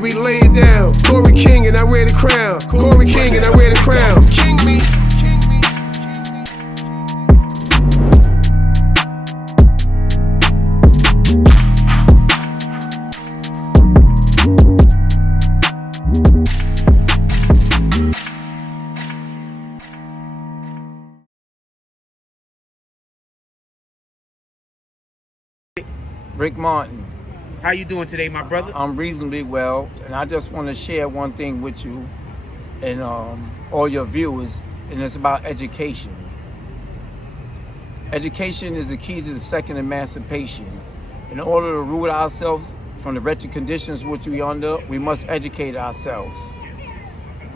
We lay it down. Corey King and I wear the crown. Corey King and I wear the crown. King me. Rick Martin. How you doing today, my brother? I'm reasonably well, and I just want to share one thing with you and all your viewers, and it's about education. Education is the key to the second emancipation. In order to root ourselves from the wretched conditions which we are under, we must educate ourselves.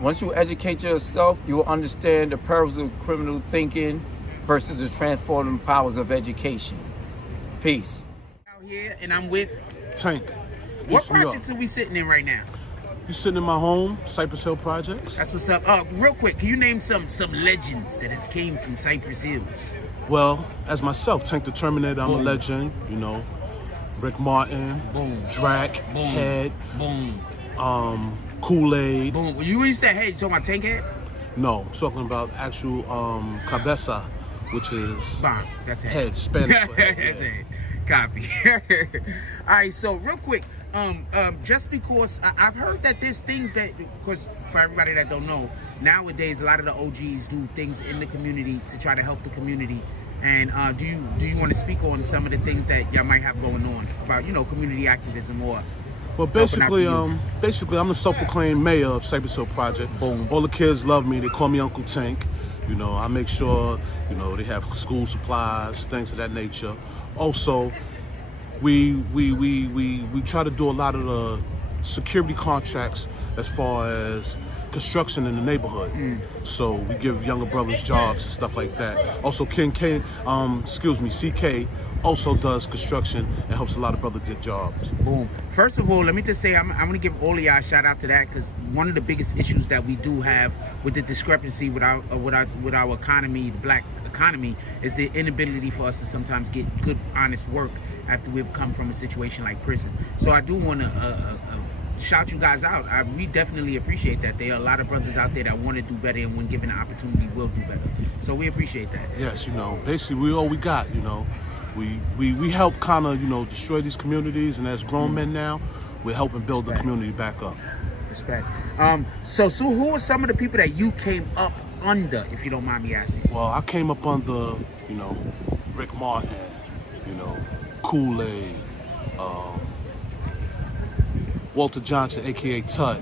Once you educate yourself, you will understand the perils of criminal thinking versus the transforming powers of education. Peace. Out here, and I'm with Tank. What projects are we sitting in right now? You sitting in my home, Cypress Hill Projects. That's what's up. Real quick, can you name some legends that has came from Cypress Hills? Well, as myself, Tank the Terminator, I'm Boom. a legend, you know. Rick Martin, Boom. Drac, Boom. Head, Boom. Kool-Aid. Boom. When you said hey, you talking about Tank Head? No, I'm talking about actual cabeza, which is Bomb. That's Head. head, Spanish for head. That's Yeah. Head. Copy. All right, so real quick, just because I've heard that there's things that, because for everybody that don't know, nowadays a lot of the OGs do things in the community to try to help the community. And do you want to speak on some of the things that y'all might have going on about, you know, community activism or? Well, basically, I'm the self-proclaimed mayor of Cypress Hill Project. Boom. All the kids love me. They call me Uncle Tank. You know, I make sure, you know, they have school supplies, things of that nature. Also, we try to do a lot of the security contracts as far as construction in the neighborhood. So we give younger brothers jobs and stuff like that. Also, CK also does construction and helps a lot of brothers get jobs. Boom. First of all, let me just say I'm going to give all of y'all a shout out to that, because one of the biggest issues that we do have with the discrepancy with our economy, the black economy, is the inability for us to sometimes get good, honest work after we've come from a situation like prison. So I do want to shout you guys out. We definitely appreciate that. There are a lot of brothers out there that want to do better, and when given the opportunity will do better. So we appreciate that. Yes, you know, basically we all we got, you know. We help kind of, you know, destroy these communities, and as grown men now, we're helping build the community back up. Respect. So who are some of the people that you came up under, if you don't mind me asking? Well, I came up under, you know, Rick Martin, you know, Kool-Aid, Walter Johnson, aka Tut,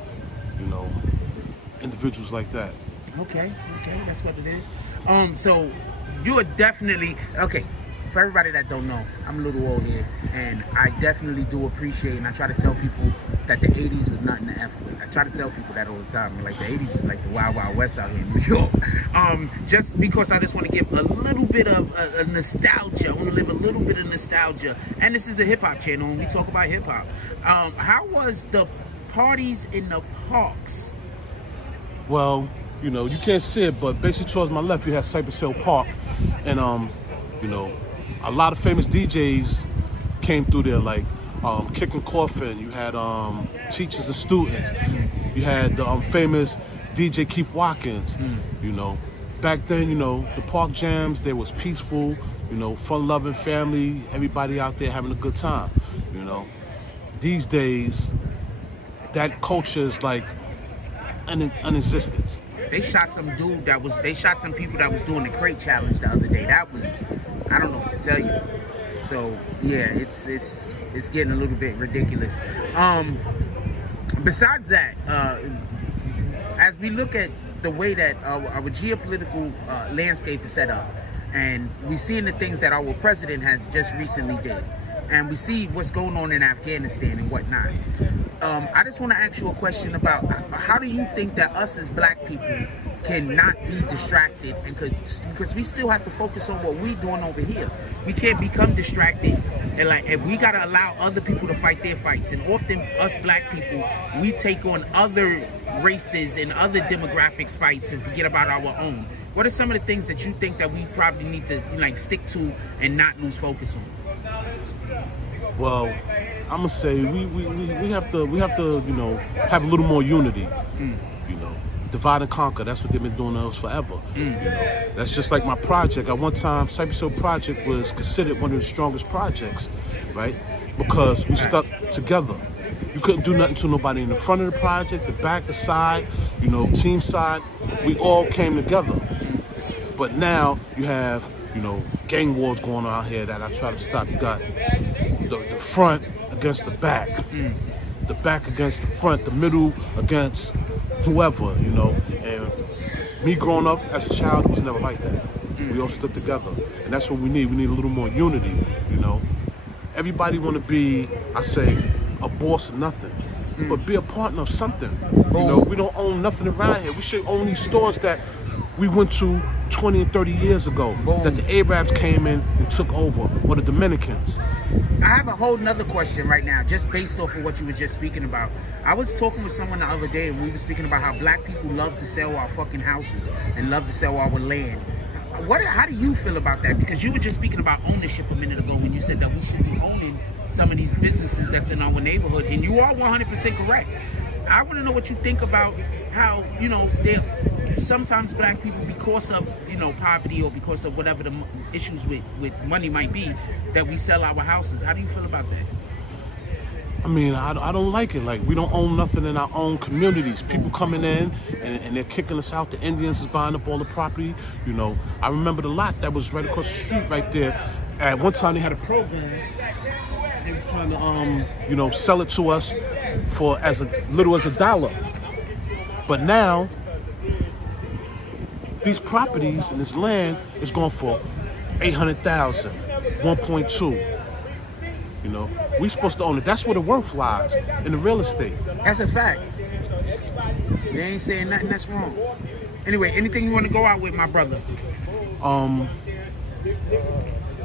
you know, individuals like that. Okay, that's what it is. So you are definitely okay. For everybody that don't know, I'm a little old here, and I definitely do appreciate, and I try to tell people that the 80s was nothing to F with. I try to tell people that all the time. Like, the 80s was like the Wild Wild West out here in New York. Just because I just want to give a little bit of a nostalgia. I want to live a little bit of nostalgia. And this is a hip-hop channel, and we talk about hip-hop. How was the parties in the parks? Well, you know, you can't see it, but basically towards my left, you have Cypress Hill Park, and, you know, a lot of famous DJs came through there, like Kickin' Coffin. You had teachers and students. You had the famous DJ Keith Watkins. You know, back then, you know, the park jams, they was peaceful, you know, fun-loving family, everybody out there having a good time, you know. These days, that culture is like unexistent. They shot some dude they shot some people that was doing the crate challenge the other day. That was, I don't know what to tell you. So yeah, it's getting a little bit ridiculous. Besides that, as we look at the way that our geopolitical landscape is set up, and we seeing the things that our president has just recently did, and we see what's going on in Afghanistan and whatnot. I just want to ask you a question about how do you think that us as black people cannot be distracted, and because we still have to focus on what we're doing over here. We can't become distracted, and we got to allow other people to fight their fights. And often us black people, we take on other races and other demographics fights and forget about our own. What are some of the things that you think that we probably need to stick to and not lose focus on? Well, I'm gonna say we have to you know, have a little more unity. You know, divide and conquer. That's what they've been doing to us forever. You know, that's just like my project. At one time, Cypress Hill Project was considered one of the strongest projects, right? Because we stuck together. You couldn't do nothing to nobody in the front of the project, the back, the side, you know, team side. We all came together. But now you have, you know, gang wars going on out here that I try to stop. You got the front against the back, the back against the front, the middle against whoever, you know. And me growing up as a child, it was never like that. We all stood together, and that's what we need. We need a little more unity, you know. Everybody want to be, I say, a boss of nothing, but be a partner of something. You know, we don't own nothing around here. We should own these stores that we went to 20 and 30 years ago, that the Arabs came in and took over, or the Dominicans. I have a whole nother question right now, just based off of what you were just speaking about. I was talking with someone the other day, and we were speaking about how black people love to sell our fucking houses and love to sell our land. How do you feel about that? Because you were just speaking about ownership a minute ago when you said that we should be owning some of these businesses that's in our neighborhood, and you are 100% correct. I want to know what you think about how, you know, sometimes black people, because of, you know, poverty or because of whatever the issues with money might be, that we sell our houses. How do you feel about that? I mean, I don't like it. Like, we don't own nothing in our own communities. People coming in and they're kicking us out. The Indians is buying up all the property. You know, I remember the lot that was right across the street right there. At one time they had a program. They was trying to, you know, sell it to us for as little as $1. But now, these properties and this land is going for 800,000, 1.2. You know, we supposed to own it. That's where the worth lies, in the real estate. That's a fact. They ain't saying nothing that's wrong. Anyway, anything you want to go out with, my brother?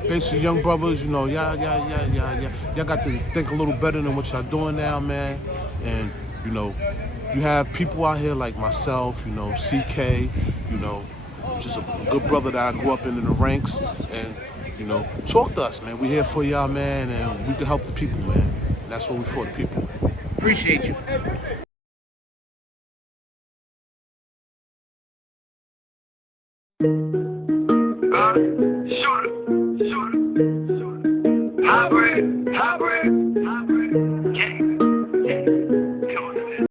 Basically, young brothers, you know, y'all got to think a little better than what y'all doing now, man. And, you know, you have people out here like myself, you know, CK, you know, which is a good brother that I grew up in the ranks. And, you know, talk to us, man. We're here for y'all, man, and we can help the people, man. And that's what we for, the people. Appreciate you. Hybrid.